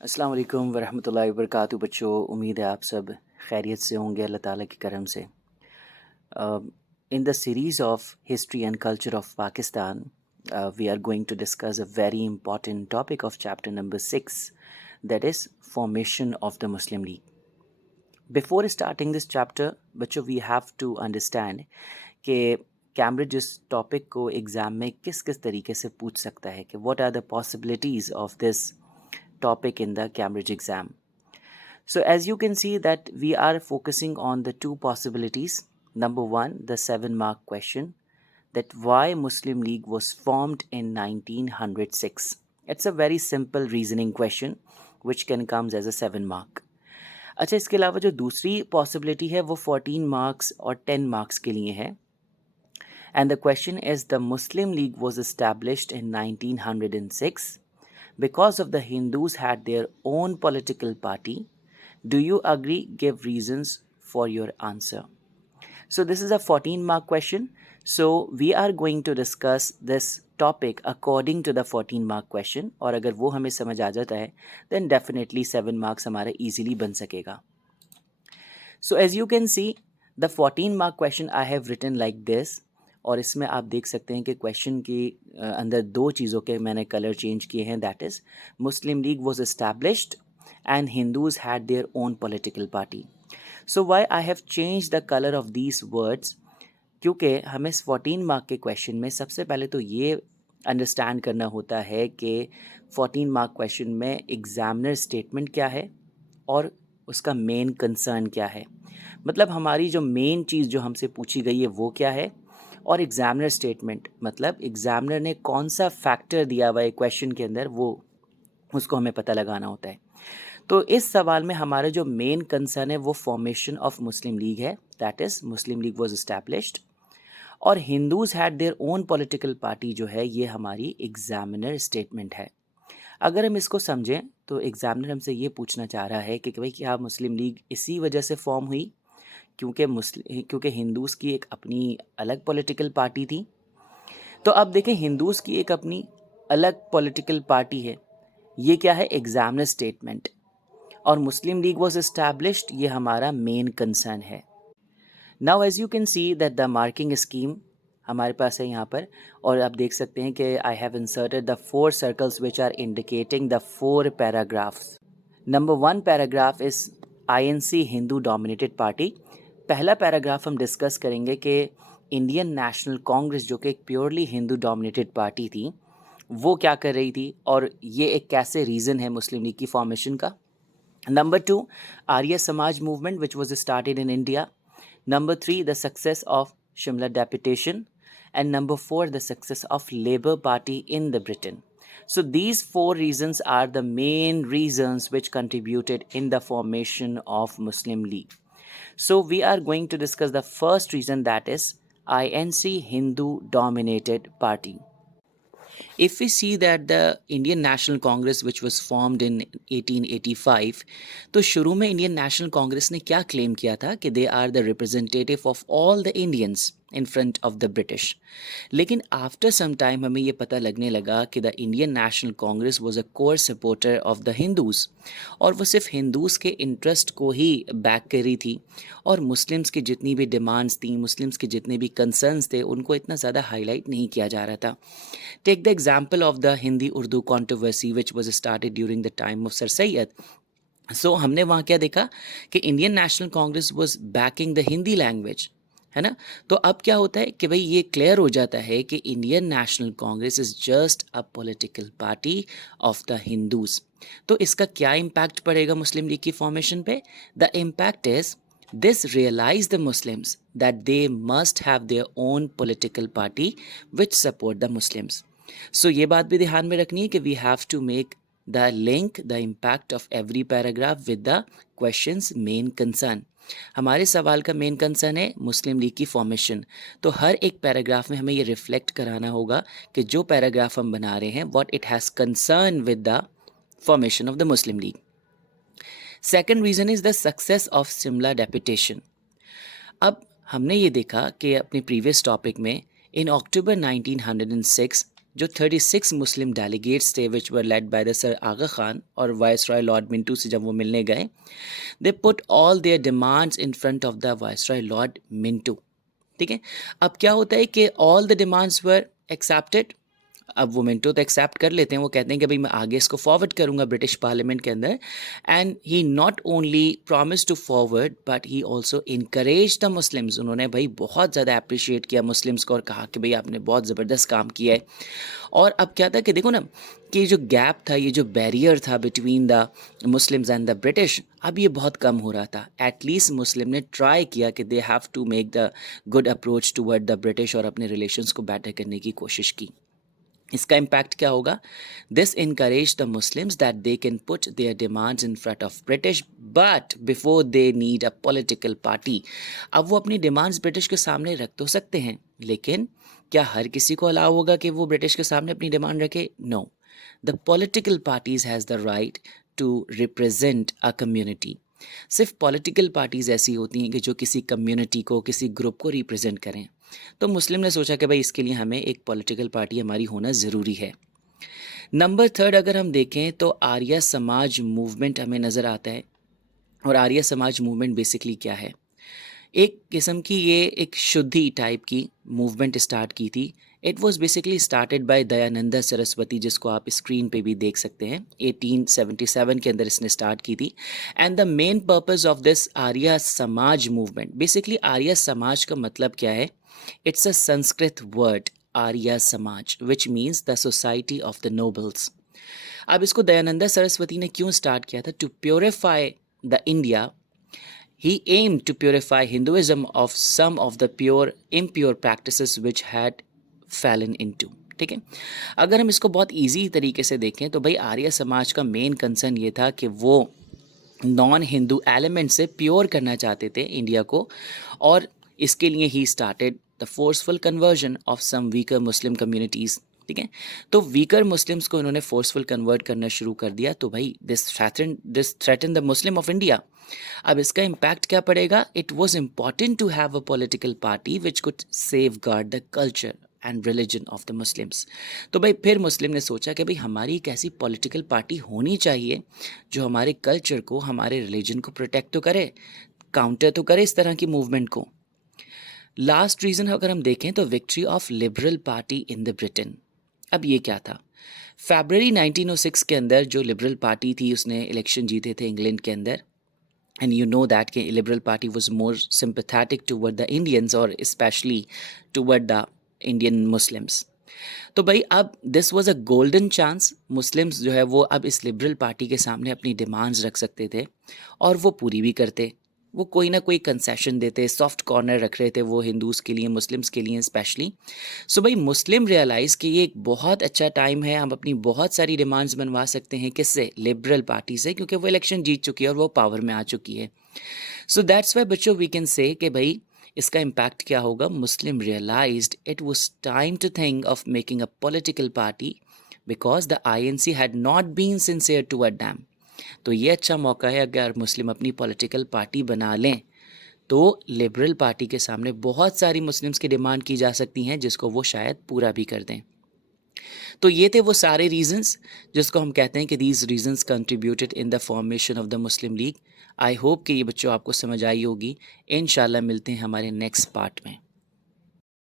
अस्सलाम वालेकुम वरहमतुल्लाहि वबरकातुहू बच्चों, उम्मीद है आप सब खैरियत से होंगे अल्लाह ताला के करम से। In the series of history and culture of Pakistan we are going to discuss a very important topic of chapter number 6, that is formation of the Muslim League. Before starting this chapter बच्चों, वी हैव टू अंडरस्टैंड कि Cambridge इस topic को exam में किस किस तरीके से पूछ सकता है, कि what are the possibilities of this topic in the Cambridge exam. So as you can see that we are focusing on the two possibilities. Number one, the 7-mark question, that why Muslim League was formed in 1906. It's a very simple reasoning question which can comes as a 7-mark. अच्छा, इसके अलावा जो दूसरी possibility है वो 14 marks और 10 marks के लिए है, and the question is the Muslim League was established in 1906 because of the Hindus had their own political party. Do you agree? Give reasons for your answer. So this is a 14-mark question. So we are going to discuss this topic according to the 14-mark question. और अगर वो हमें समझ आ जाता है then definitely 7 marks हमारा easily बन सकेगा. So as you can see, the 14-mark question I have written like this. और इसमें आप देख सकते हैं कि क्वेश्चन के अंदर दो चीज़ों के मैंने कलर चेंज किए हैं, that is Muslim League was established and Hindus had their own political party. So why I have change the colour of these words, क्योंकि हमें 14 मार्क के क्वेश्चन में सबसे पहले तो ये अंडरस्टैंड करना होता है कि 14 मार्क क्वेश्चन में एग्जामिनर स्टेटमेंट क्या है और उसका मेन कंसर्न क्या है. मतलब हमारी जो मेन चीज़ जो हमसे पूछी गई है वो क्या है, और एग्जामिनर स्टेटमेंट मतलब एग्जामिनर ने कौन सा फैक्टर दिया हुआ है क्वेश्चन के अंदर, वो उसको हमें पता लगाना होता है. तो इस सवाल में हमारा जो मेन कंसर्न है वो फॉर्मेशन ऑफ मुस्लिम लीग है, that is Muslim League was established, और Hindus had their own political party जो है ये हमारी एग्जामिनर स्टेटमेंट है. अगर हम इसको समझें तो एग्जामिनर हमसे ये पूछना चाह रहा है कि भाई क्या मुस्लिम लीग इसी वजह से फॉर्म हुई क्योंकि हिंदूज़ की एक अपनी अलग पॉलिटिकल पार्टी थी. तो अब देखें, हिंदूज़ की एक अपनी अलग पॉलिटिकल पार्टी है, ये क्या है, एग्जामिनर स्टेटमेंट, और मुस्लिम लीग वॉज एस्टैब्लिश्ड, ये हमारा मेन कंसर्न है. Now as you can see that the marking scheme हमारे पास है यहाँ पर, और आप देख सकते हैं कि I have inserted the 4 circles which are indicating the 4 paragraphs. Number 1 paragraph is INC Hindu dominated party. पहला पैराग्राफ हम डिस्कस करेंगे कि इंडियन नेशनल कांग्रेस जो कि एक प्योरली हिंदू डोमिनेटेड पार्टी थी वो क्या कर रही थी, और ये एक कैसे रीज़न है मुस्लिम लीग की फॉर्मेशन का. Number 2, Arya Samaj movement which was started in India. Number 3, the success of Shimla deputation. And number 4, the success of labour party in the Britain. So these 4 reasons are the main reasons which contributed in the formation of Muslim League. So we are going to discuss the first reason, that is INC Hindu dominated party. If we see that the Indian National Congress which was formed in 1885, तो शुरू में Indian national Congress ने क्या claim किया था कि they are the representative of all the Indians in front of the British. लेकिन after some time हमें ये पता लगने लगा कि the Indian national Congress was a core supporter of the Hindus, और वो सिर्फ हिंदूज़ के इंटरेस्ट को ही बैक कर रही थी, और मुस्लिम्स की जितनी भी डिमांड्स थी, मुस्लिम्स के जितने भी कंसर्न्स थे, उनको इतना ज़्यादा हाईलाइट नहीं किया जा रहा था. Take the example of the Hindi Urdu controversy which was started during the time of sir Syed. So हमने वहाँ क्या देखा कि Indian national Congress was backing the Hindi language, है ना. तो अब क्या होता है कि भाई ये क्लियर हो जाता है कि Indian national Congress is just a political party of the Hindus. तो इसका क्या इम्पैक्ट पड़ेगा मुस्लिम लीग की फॉर्मेशन पे? The impact is this realize the Muslims that they must have their own political party which support the Muslims. So ये बात भी ध्यान में रखनी है कि we have to make the link, the impact of every paragraph with the question's main concern. हमारे सवाल का मेन कंसर्न है मुस्लिम लीग की फॉर्मेशन, तो हर एक पैराग्राफ में हमें ये रिफ्लेक्ट कराना होगा कि जो पैराग्राफ हम बना रहे हैं what it has concern with the formation of the Muslim league. Second reason is the success of Shimla deputation. अब हमने ये देखा कि अपने प्रीवियस टॉपिक में इन अक्टूबर 1906 जो 36 मुस्लिम डेलीगेट्स थे विच वर लेड बाय द सर आगा खान और वाइसरॉय लॉर्ड मिंटू से जब वो मिलने गए, they put all there demands in front of the viceroy Lord Mintu. ठीक है, अब क्या होता है कि all the demands were accepted. अब वो मिंटो तो एक्सेप्ट कर लेते हैं, वो कहते हैं कि भाई मैं आगे इसको फॉरवर्ड करूंगा ब्रिटिश पार्लियामेंट के अंदर। And he not only promise to forward but he also encourage the Muslims. उन्होंने भाई बहुत ज़्यादा अप्रिशिएट किया मुस्लिम्स को और कहा कि भाई आपने बहुत ज़बरदस्त काम किया है। और अब क्या था कि देखो ना कि जो गैप था, ये जो बैरियर था between the Muslims and the British, अब ये बहुत कम हो रहा था। एटलीस्ट मुस्लिम ने ट्राई किया कि they have to make the good approach toward the British और अपने रिलेशंस को बेटर करने की कोशिश की। इसका इम्पैक्ट क्या होगा? This encourage the Muslims that they can put there demands in front of British but before they need a political party. अब वो अपनी डिमांड्स ब्रिटिश के सामने रख तो सकते हैं, लेकिन क्या हर किसी को अलाउ होगा कि वो ब्रिटिश के सामने अपनी डिमांड रखे? No, the political parties has the right to represent a community. सिर्फ पॉलिटिकल पार्टीज़ ऐसी होती हैं कि जो किसी कम्युनिटी को, किसी ग्रुप को रिप्रेजेंट करें। तो मुस्लिम ने सोचा कि भाई इसके लिए हमें एक पॉलिटिकल पार्टी हमारी होना ज़रूरी है। नंबर थर्ड अगर हम देखें तो आर्य समाज मूवमेंट हमें नज़र आता है। और आर्य समाज मूवमेंट बेसिकली क्या है? एक किस्म की ये एक शुद्धि टाइप की मूवमेंट स्टार्ट की थी। It was basically started by Dayananda Saraswati, जिसको आप स्क्रीन पे भी देख सकते हैं। 1877 के अंदर इसने स्टार्ट की थी। And the main purpose of this Arya Samaj movement, basically Arya Samaj का मतलब क्या है? It's a Sanskrit word Arya Samaj which means the society of the nobles. अब इसको दयानंदा सरस्वती ने क्यों स्टार्ट किया था? To purify the India. He aimed to purify Hinduism of some of the pure impure practices which had fallen into। ठीक है, अगर हम इसको बहुत इजी तरीके से देखें तो भाई आर्य समाज का मेन कंसर्न ये था कि वो नॉन हिंदू एलिमेंट से प्योर करना चाहते थे इंडिया को, और इसके लिए ही started the forceful conversion of some weaker Muslim communities. ठीक है, तो वीकर मुस्लिम्स को इन्होंने फोर्सफुल कन्वर्ट करना शुरू कर दिया। तो भाई this threaten the Muslim of India. अब इसका इम्पैक्ट क्या पड़ेगा? It was important to have a political party which could safeguard the culture and religion of the Muslims. तो भाई फिर मुस्लिम ने सोचा कि भाई हमारी एक ऐसी पॉलिटिकल पार्टी होनी चाहिए जो हमारे कल्चर को, हमारे रिलीजन को प्रोटेक्ट तो करे, काउंटर तो करे इस तरह की मूवमेंट को। लास्ट रीज़न अगर हम देखें तो victory of liberal party in the Britain. अब ये क्या था? फरवरी 1906 के अंदर जो लिबरल पार्टी थी उसने इलेक्शन जीते थे इंग्लैंड के अंदर। And you know that कि Liberal Party was more sympathetic toward the Indians और especially toward the Indian Muslims। तो भाई अब this was a golden chance. Muslims जो है वो अब इस लिबरल पार्टी के सामने अपनी डिमांड्स रख सकते थे और वो पूरी भी करते। वो कोई ना कोई कंसेशन देते, सॉफ्ट कॉर्नर रख रहे थे वो हिंदूज़ के लिए, मुस्लिम्स के लिए स्पेशली। सो भाई मुस्लिम रियलाइज़ कि ये एक बहुत अच्छा टाइम है, हम अपनी बहुत सारी डिमांड्स बनवा सकते हैं। किससे? लिबरल पार्टी से, क्योंकि वो इलेक्शन जीत चुकी है और वो पावर में आ चुकी है। सो दैट्स वाई बच्चों वी कैन से कि भाई इसका इम्पैक्ट क्या होगा? Muslim realized it was time to think of making a political party because the INC had not been sincere toward them. तो ये अच्छा मौका है अगर मुस्लिम अपनी पॉलिटिकल पार्टी बना लें तो लिबरल पार्टी के सामने बहुत सारी मुस्लिम्स की डिमांड की जा सकती हैं जिसको वो शायद पूरा भी कर दें। तो ये थे वो सारे रीजंस जिसको हम कहते हैं कि these reasons contributed in the formation of the Muslim league. I hope कि ये बच्चों आपको समझ आई होगी। इंशाल्लाह मिलते हैं हमारे नेक्स्ट पार्ट में।